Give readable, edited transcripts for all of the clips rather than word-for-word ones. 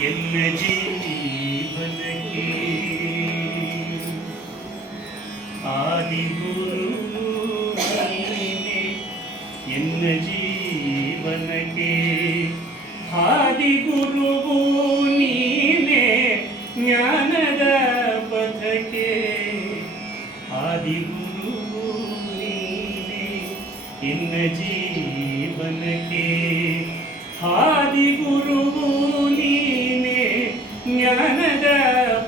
ಎನ್ನ ಜೀವನಕ್ಕೆ ಆದಿಗುರು ನೀನೆ ಎನ್ನ ಜೀವನಕ್ಕೆ ಆದಿಗುರುವು ನೀನೆ ಜ್ಞಾನದ ಪಥಕ್ಕೆ ಆದಿಗುರುವು ನೀನೆ ಎನ್ನ ಜೀವನಕ್ಕೆ ಆದಿಗುರುವು ನೀನೆ ಜ್ಞಾನದ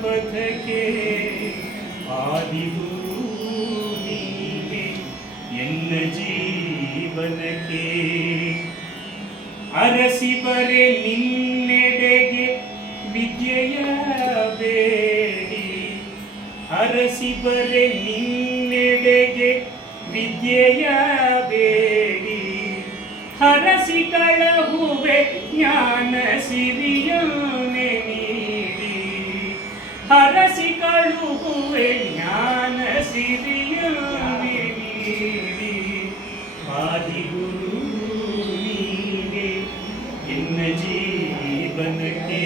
ಪಥಕ್ಕೆ ಆದಿಗುರು ನೀನೆ ಎನ್ನ ಜೀವನಕ್ಕೆ ಅರಸಿ ಬರೆ ನಿನ್ನೆಡೆಗೆ ವಿದ್ಯೆಯ ಬೇಡಿ ಅರಸಿ ಬರೆ ನಿನ್ನೆಡೆಗೆ ವಿದ್ಯೆಯ ಬೇಡಿ ಹರಸಿ ಕಳಹುವೆ ಜ್ಞಾನ ಸಿರಿಯನೆ ನೀಡಿ ಹರಸಿ ಕಳುಹುವೆ ಜ್ಞಾನ ಸಿರಿಯನೆ ನೀಡಿ ಆದಿಗುರು ನೀನೆ ಎನ್ನ ಜೀವನಕ್ಕೆ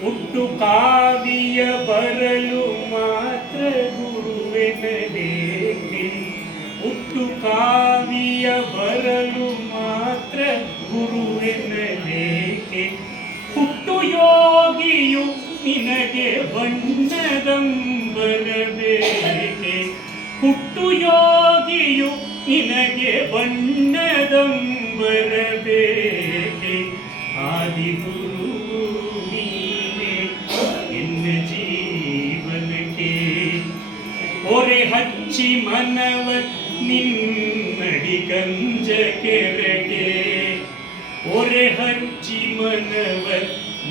ಹುಟ್ಟು ಕಾವ್ಯ ಬರಲು ಮಾತ್ರ ಗುರುವೆನಲೇಕೆ ಹುಟ್ಟು ಕಾವ್ಯ ಬರಲು ಮಾತ್ರ ಗುರುವೆನಲೇಕೆ ಹುಟ್ಟು ಯೋಗಿಯು ನಿನಗೆ ಬಣ್ಣದಂಬರಬೇಕೆ ಹುಟ್ಟು ಯೋಗಿಯು ನಿನಗೆ ಬಣ್ಣದಂಬರಬೇಕೆ ಆದಿಗುರು ನೀನೆ ಎನ್ನ ಜೀವನಕ್ಕೆ ಒರೆ ಹಚ್ಚಿ ಮನವ ನಿನ್ನಡಿ ಗಂಜ ಕೆರೆಗೆ ಒರೆ ಹಚ್ಚಿ ಮನವ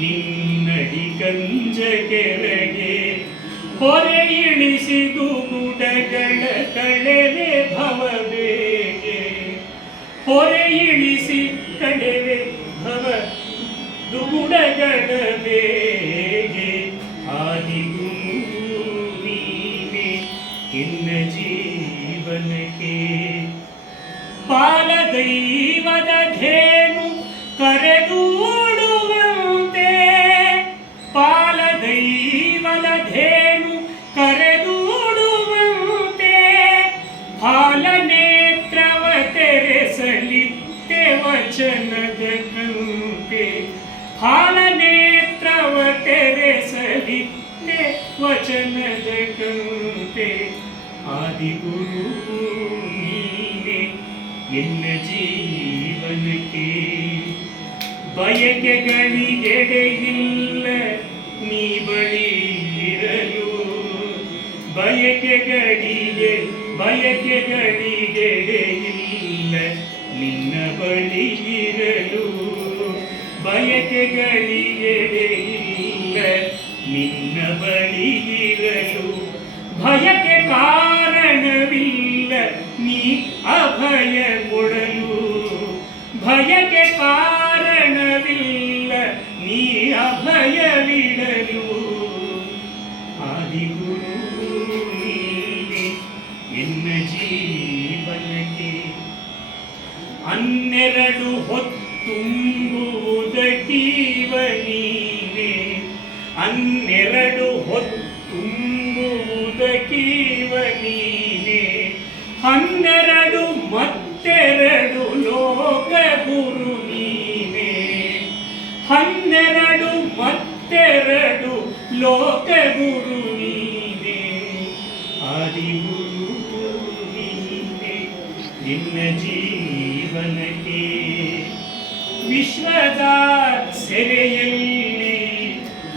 ನಿನ್ನಡಿ ಗಂಜ ಕೆರೆಗೆ ಹೊರೆ ಇಳಿಸಿದು ಗುಡಗಳ ಕಳೆವೆ ಭವಬೇಗೆ ಹೊರೆ ಇಳಿಸಿ ಕಳೆವೆ ಭವ ದುಗುಡಗಳ ಬೇಗೆ ಆದಿಗುರು ನೀನೆ ಎನ್ನ ಜೀವನಕ್ಕೆ ಪಾಲದೈವದ ಧೇನು ಕರೆದೂಡುವಂತೆ ಪಾಲದೈವದ ಧೇನು ಕರೆದೂಡುವಂತೆ ಹಾಲನೇತ್ರವ ತೆರೆಸಲಿತ್ತೆ ವಚನದ ಕಂತೆ ಹಾಲನೇತ್ರವ ತೆರೆಸಲಿತ್ತೆ ವಚನದ ಕಂತೆ ಆದಿಗುರು ನೀನೆ ಎನ್ನ ಜೀವನಕ್ಕೆ ಬಯಕೆಗಳಿಗೆಡೆಯಿಲ್ಲ ನೀ ಬಳಿ ಇರಲು ಬಯಕೆಗಳಿಗೆಡೆಯಿಲ್ಲ ನಿನ್ನ ಬಳಿ ಇರಲು ಬಯಕೆಗಳಿಗೆಡೆಯಿಲ್ಲ ನಿನ್ನ ಬಳಿ ಇರಲು ಭಯಕ್ಕೆ ಕಾರಣವಿಲ್ಲ ನೀ ಅಭಯ ಕೊಡಲು ಭಯಕ್ಕೆ ಕಾರಣವಿಲ್ಲ ನೀ ಅಭಯವಿಡಲು ಆದಿಗುರು ನೀನೆ ಎನ್ನ ಜೀವನಕ್ಕೆ ಹನ್ನೆರಡು ಹೊತ್ತುಂಬುವುದಕ್ಕೀವ ನೀನೆ ಹನ್ನೆರಡು ಹೊತ್ತುಂಬುವುದಕ್ಕೀವ ನೀನೆ ಹನ್ನೆರಡು ಮತ್ತೆರಡು ಲೋಕ ಗುರು ನೀನೆ ಹನ್ನೆರಡು ಮತ್ತೆರಡು ಲೋಕ ಗುರು ನೀನೆ ಆದಿಗುರು ನೀನೆ ಎನ್ನ ಜೀವನಕ್ಕೆ ವಿಶ್ವದ ಸೆರೆಯಲ್ಲಿ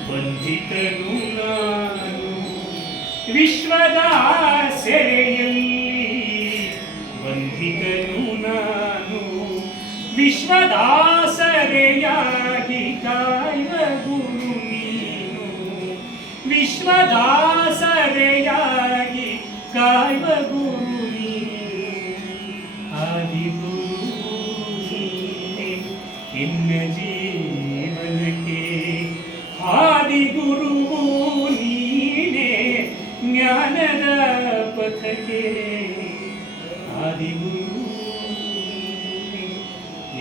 ಬಂಧಿತನು ನಾನು ವಿಶ್ವದ ಸೆರೆಯಲ್ಲಿ ಬಂಧಿತನು ನಾನು ವಿಶ್ವದ ಸೆರೆಯಾಗಿ ಕಾಯುವ ಗುರು ನೀನು ವಿಶ್ವದ ಸೆರೆಯಾಗಿ ಕಾಯುವ ಗುರು ನೀನು ಆದಿಗುರು ನೀನೆ ಎನ್ನ ಜೀವನಕ್ಕೆ ಆದಿಗುರು ನೀನೆ ಜ್ಞಾನದ ಪಥಕ್ಕೆ ಆದಿಗುರು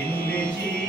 ಎನ್ನ ಜೀವನಕ್ಕೆ